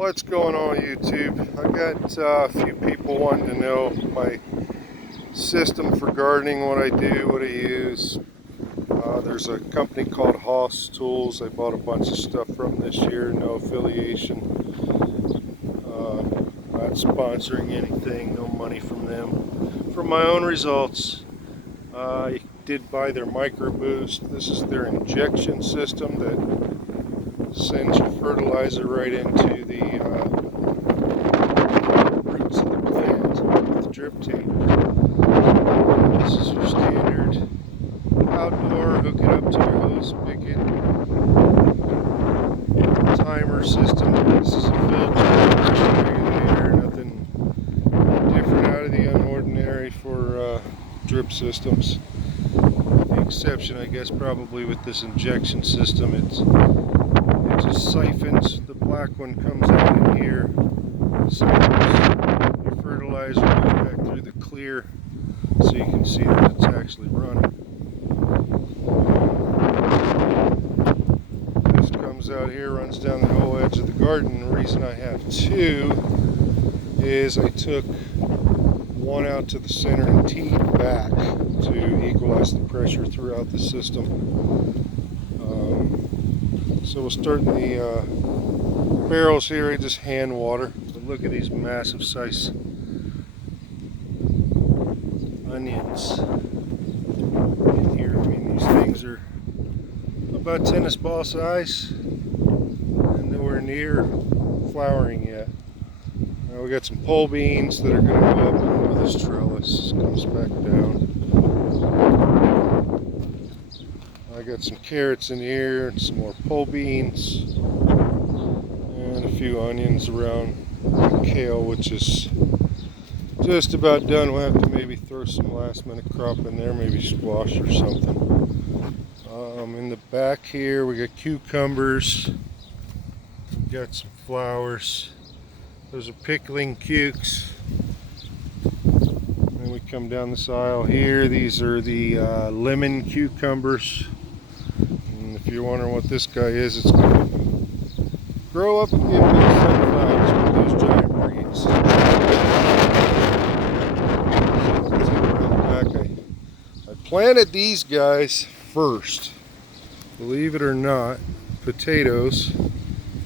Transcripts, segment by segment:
What's going on YouTube? I got a few people wanting to know my system for gardening, what I do, what I use. There's a company called Haas Tools. I bought a bunch of stuff from this year, no affiliation. Not sponsoring anything, no money from them. From my own results, I did buy their Micro Boost. This is their injection system that sends your fertilizer right into the roots of the plant with drip tape. This is your standard outdoor, hook it up to your hose spigot timer system. This is a filter regulator, nothing different out of the ordinary for drip systems. The exception, I guess, probably with this injection system, it just siphons. The black one comes out in here, siphons your fertilizer, goes back through the clear, so you can see that it's actually running. This comes out here, runs down the whole edge of the garden. The reason I have two is I took one out to the center and teed back to equalize the pressure throughout the system. So we'll start in the barrels here. I just hand water. But look at these massive size onions in here. I mean, these things are about tennis ball size and nowhere near flowering yet. Now we got some pole beans that are going to go up into this trellis. Comes back down. I got some carrots in here and some more pole beans and a few onions around, kale, which is just about done. We'll have to maybe throw some last minute crop in there, maybe squash or something. In the back here we got cucumbers, we got some flowers. Those are pickling cukes. Then we come down this aisle here. These are the lemon cucumbers. And if you're wondering what this guy is, it's going to grow up and give big sunflowers with those giant breeds. Around the back, I planted these guys first. Believe it or not, potatoes.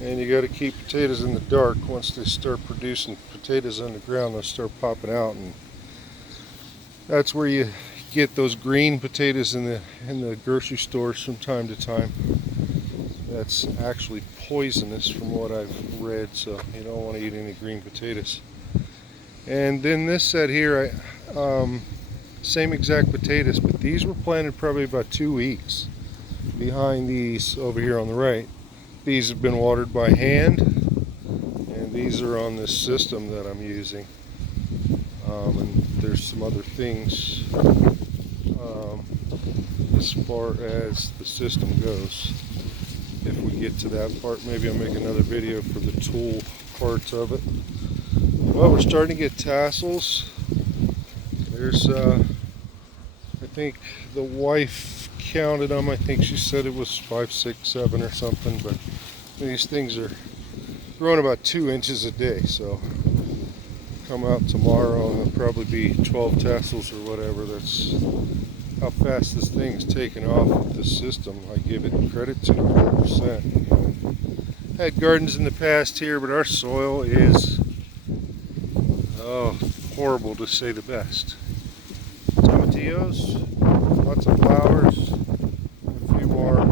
And you got to keep potatoes in the dark. Once they start producing potatoes underground, they'll start popping out, and that's where you get those green potatoes in the grocery stores from time to time. That's actually poisonous from what I've read, so you don't want to eat any green potatoes. And then this set here, same exact potatoes, but these were planted probably about 2 weeks behind these over here on the right. These have been watered by hand, and these are on this system that I'm using. And there's some other things as far as the system goes. If we get to that part, maybe I'll make another video for the tool parts of it. Well, we're starting to get tassels. There's, I think the wife counted them. I think she said it was 5, 6, 7 or something, but these things are growing about 2 inches a day, so come out tomorrow and there'll probably be 12 tassels or whatever. That's how fast this thing is taking off with this system. I give it credit to 100%. Had gardens in the past here, but our soil is horrible to say the best. Tomatillos, lots of flowers, a few more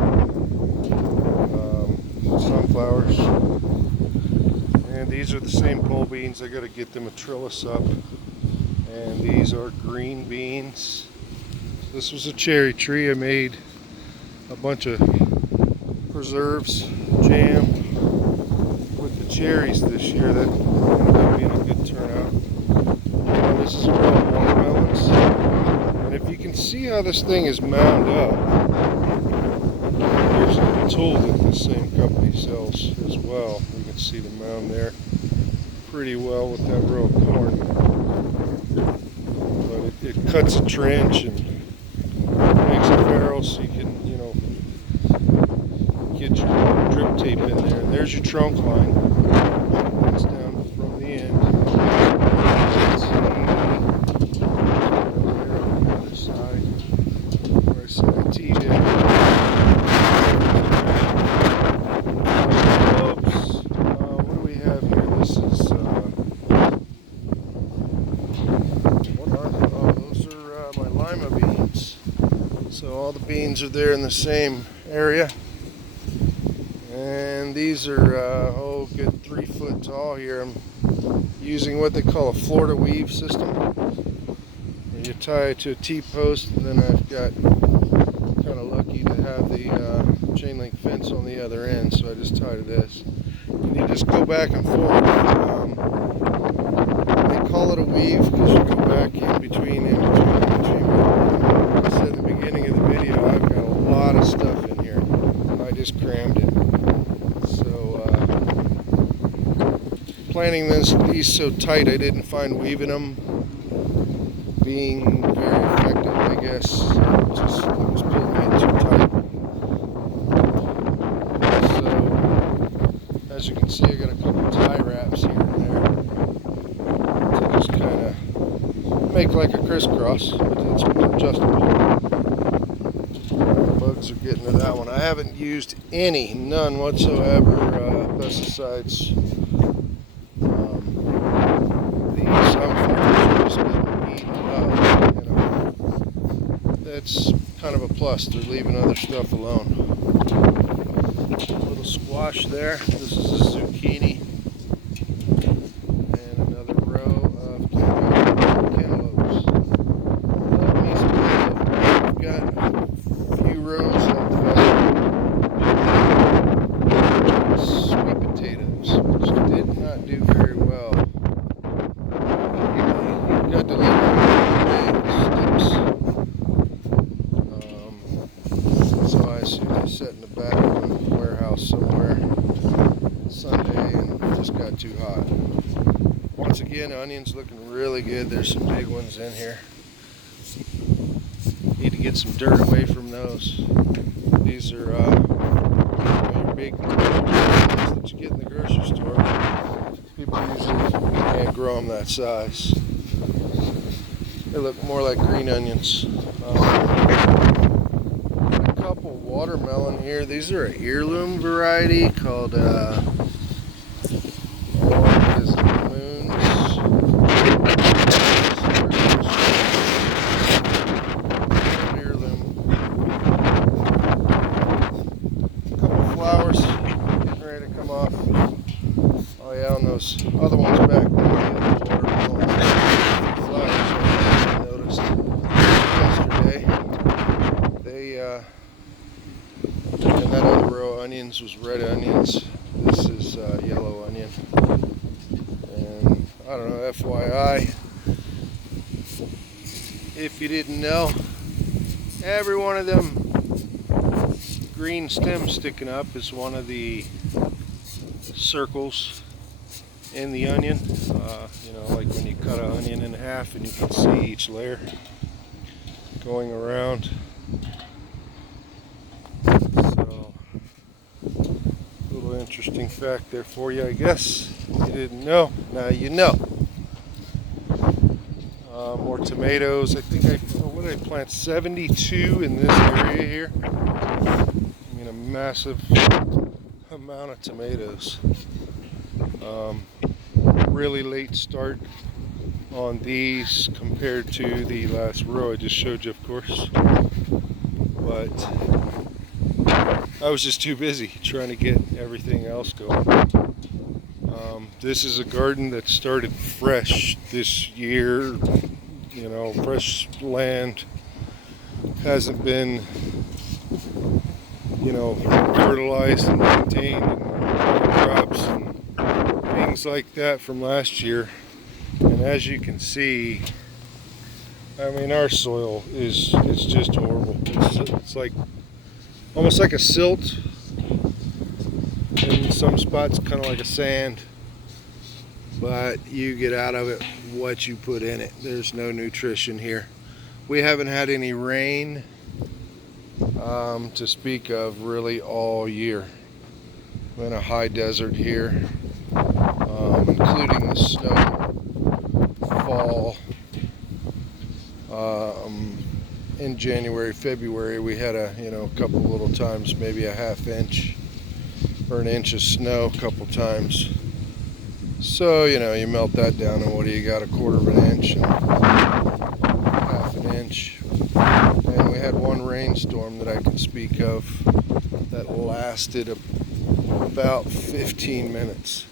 sunflowers, and these are the same pole beans. I got to get them a trellis up, and these are green beans. This was a cherry tree. I made a bunch of preserves, jam with the cherries this year. That ended up being a good turnout. And this is a row of watermelons. And if you can see how this thing is mound up, here's a tool that this same company sells as well. You can see the mound there pretty well with that row of corn. But it cuts a trench and makes a barrel so you can, get your drip tape in there. And there's your trunk line. So all the beans are there in the same area. And these are, good 3 foot tall here. I'm using what they call a Florida weave system. And you tie it to a T-post, and then I've got kind of lucky to have the chain link fence on the other end, so I just tie to this. And you just go back and forth. They call it a weave because you go back in between. Like I said at the beginning of the video, I've got a lot of stuff in here. I just crammed it. So planting these so tight, I didn't find weaving them being very effective, I guess. Just it was pulling in too tight. So as you can see, I got a couple tie wraps here and there to just kind of make like a crisscross, but it's adjustable. Bugs are getting to that one. I haven't used none whatsoever, pesticides. These sunflowers are just getting eaten up. That's kind of a plus. They're leaving other stuff alone. A little squash there. This is a zucchini. And another row of cantaloupes. We've got a few rows of sweet potatoes, which did not do very well. You've got to look at so I assume they set in the back of the warehouse somewhere Sunday and just got too hot. Once again, onions looking really good. There's some big ones in here. Need to get some dirt away from those. These are your big onions that you get in the grocery store. People usually can't grow them that size. They look more like green onions. A couple watermelon here. These are an heirloom variety called those other ones back there, the flowers I noticed yesterday. And that other row of onions was red onions. This is yellow onion. And I don't know, FYI, if you didn't know, every one of them green stems sticking up is one of the circles in the onion. Like when you cut an onion in half and you can see each layer going around. So, a little interesting fact there for you, I guess. If you didn't know, now you know. More tomatoes. I think what did I plant? 72 in this area here. I mean, a massive amount of tomatoes. Really late start on these compared to the last row I just showed you, of course. But I was just too busy trying to get everything else going. This is a garden that started fresh this year. Fresh land. Hasn't been, fertilized and maintained and crops and things like that from last year. And as you can see, I mean, our soil is just horrible. It's like almost like a silt. In some spots, kind of like a sand. But you get out of it what you put in it. There's no nutrition here. We haven't had any rain to speak of really all year. We're in a high desert here, including the snow fall. In January, February, we had a couple little times, maybe a ½ inch or an inch of snow a couple times. So, you melt that down, and what do you got? A quarter of an inch and ½ an inch. And only had one rainstorm that I can speak of that lasted about 15 minutes.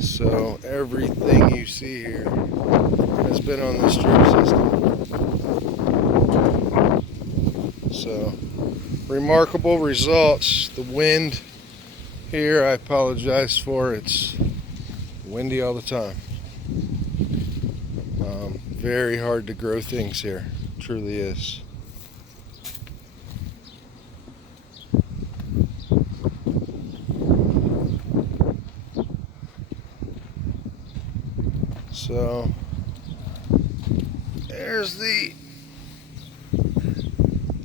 So everything you see here has been on this drip system. So remarkable results. The wind here, I apologize for, it's windy all the time. Very hard to grow things here, truly is. So there's the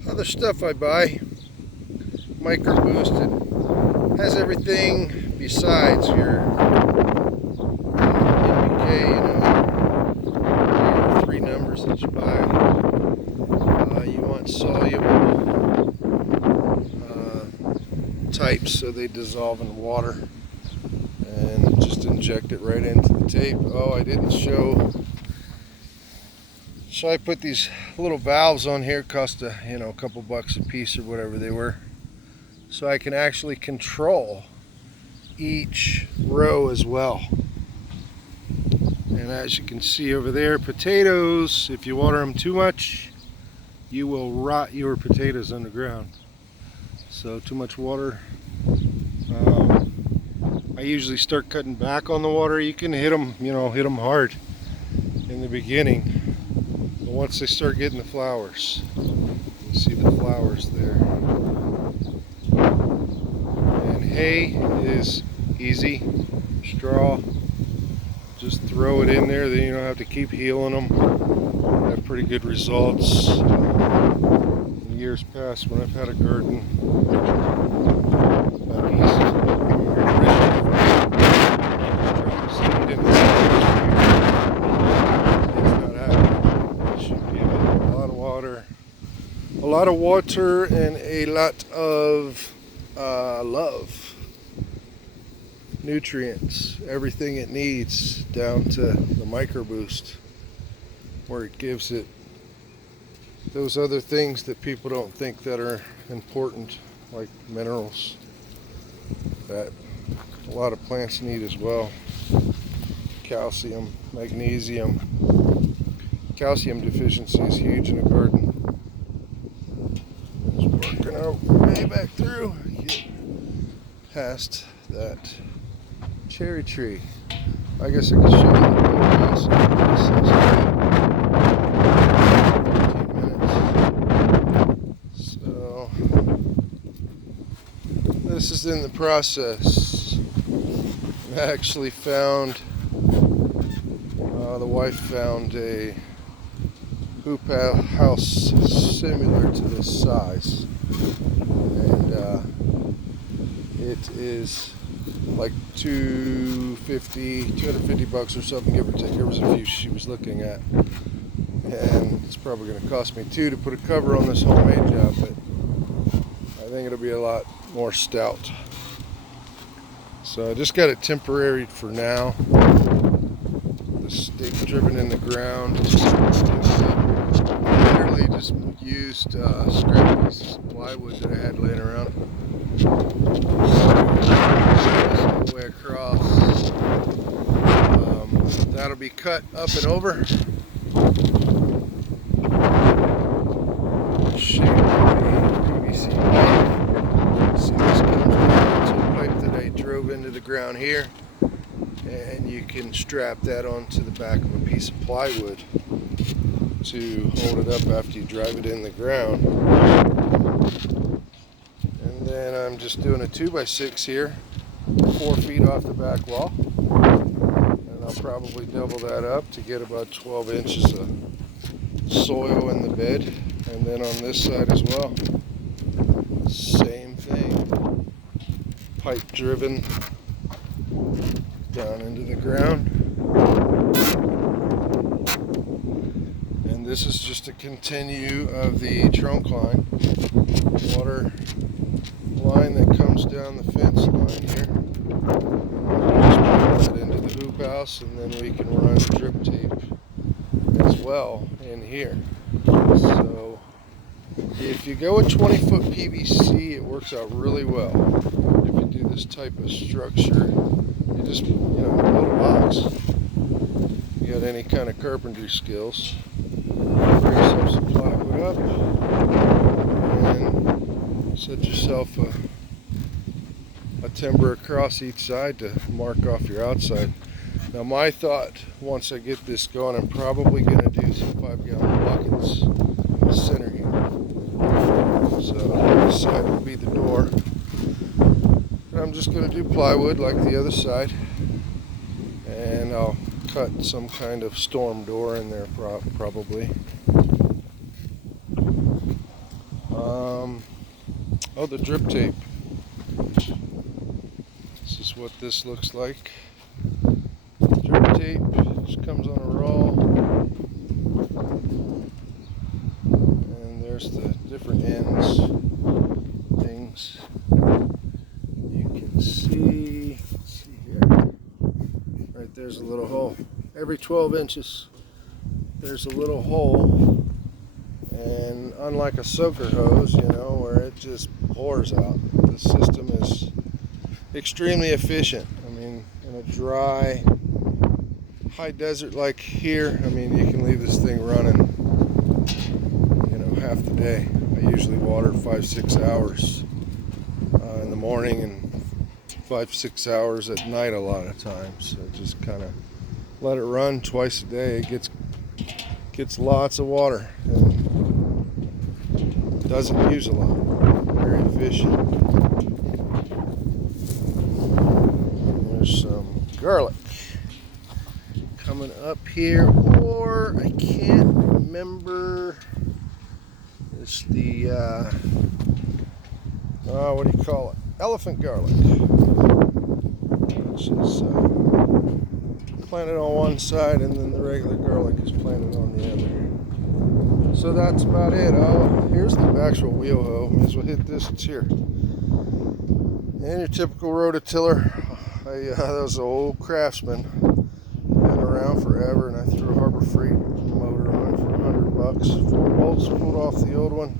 other stuff I buy. Micro Boost. It has everything besides your NPK, your 3 numbers that you buy. You want soluble types so they dissolve in water, and just inject it right into the tape. Oh, I didn't show. So I put these little valves on here, cost a couple bucks a piece or whatever they were, so I can actually control each row as well. And as you can see over there, potatoes, if you water them too much, you will rot your potatoes underground. So too much water. I usually start cutting back on the water. You can hit them, hit them hard in the beginning, but once they start getting the flowers, you see the flowers there. And hay is easy. Straw, just throw it in there, then you don't have to keep healing them. I have pretty good results. In years past when I've had a garden back east, a lot of water and a lot of love, nutrients, everything it needs, down to the Micro Boost, where it gives it those other things that people don't think that are important, like minerals that a lot of plants need as well. Calcium, magnesium. Calcium deficiency is huge in a garden. Just working our way back through, get past that cherry tree. I guess I could show you the process. 13 minutes. So this is in the process. I actually found, the wife found a hoop house similar to this size, and it is like $250 or something, give or take. There was a few she was looking at, and it's probably going to cost me $2 to put a cover on this homemade job, but I think it'll be a lot more stout. So I just got it temporary for now. The stake driven in the ground. Literally just used scrap pieces of plywood that I had laying around. All the way across. That'll be cut up and over. Shape PVC pipe. See, this comes down to a pipe that I drove into the ground here, and you can strap that onto the back of a piece of plywood to hold it up after you drive it in the ground. And then I'm just doing a 2x6 here, 4 feet off the back wall, and I'll probably double that up to get about 12 inches of soil in the bed. And then on this side as well, same thing, pipe driven down into the ground. And this is just a continue of the trunk line, water line that comes down the fence line here. Just put that into the hoop house, and then we can run drip tape as well in here. So If you go with 20-foot PVC, it works out really well. If you do this type of structure, you just, build a box. You got any kind of carpentry skills, bring yourself some plywood up, and set yourself a timber across each side to mark off your outside. Now my thought, once I get this going, I'm probably going to do some 5-gallon buckets in the center here. So this side will be the door. And I'm just going to do plywood like the other side. And I'll cut some kind of storm door in there probably. Oh, the drip tape. This is what this looks like. Drip tape just comes on a roll. And there's the different ends, things. You can see, let's see here. Right there's a little hole. Every 12 inches, there's a little hole. And unlike a soaker hose, where it just pours out, the system is extremely efficient. I mean, in a dry, high desert like here, I mean, you can leave this thing running, half the day. I usually water 5-6 hours in the morning and 5-6 hours at night a lot of times. So just kind of let it run twice a day. It gets lots of water and doesn't use a lot. Very efficient. There's some garlic coming up here, or I can't remember. It's the what do you call it? Elephant garlic, which is planted on one side, and then the regular garlic is planted on the other. So that's about it. Oh, here's the actual wheel hoe. May as well hit this. It's here. And your typical rototiller. That was an old Craftsman. Been around forever, and I threw a Harbor Freight motor on it for $100. 4 bolts, pulled off the old one,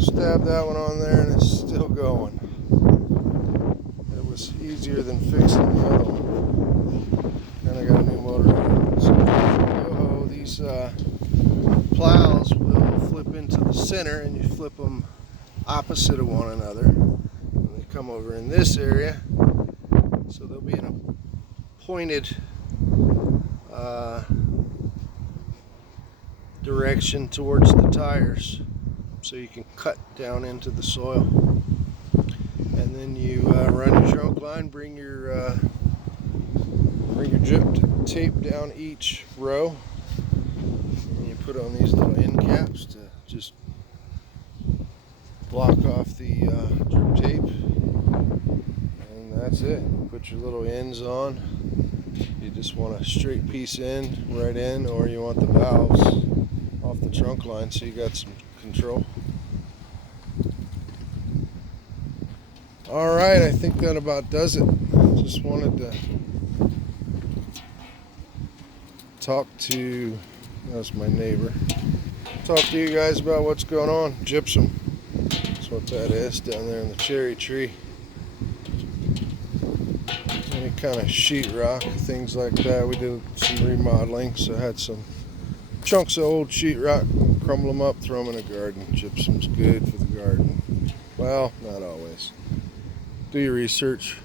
stabbed that one on there, and it's still going. It was easier than fixing the other one. And I got a new motor on it. So these plows will flip into the center, and you flip them opposite of one another. And they come over in this area, so they'll be in a pointed direction towards the tires, so you can cut down into the soil. And then you run your trunk line, bring your drip tape down each row, and you put on these little end caps to just block off the drip tape, and that's it. Put your little ends on. You just want a straight piece in, right in, or you want the valves off the trunk line so you got some control. Alright, I think that about does it. Just wanted to talk to, that's my neighbor, talk to you guys about what's going on. Gypsum, that's what that is down there in the cherry tree. Any kind of sheetrock, things like that. We did some remodeling, so I had some chunks of old sheetrock, crumble them up, throw them in a garden. Gypsum's good for the garden. Well, not always. Do your research.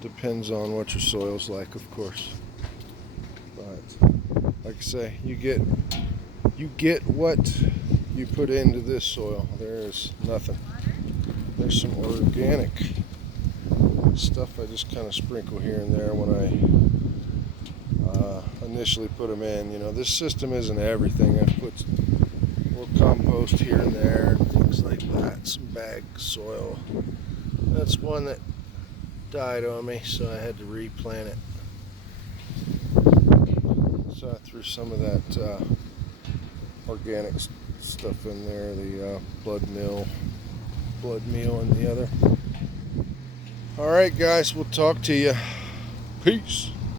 Depends on what your soil's like, of course. But like I say, you get what you put into this soil. There is nothing. There's some organic stuff I just kind of sprinkle here and there when I initially put them in. This system isn't everything. I put a little compost here and there, things like that, some bag soil. That's one that died on me, so I had to replant it. So I threw some of that organic stuff in there, the blood meal in the other. Alright guys, we'll talk to you. Peace.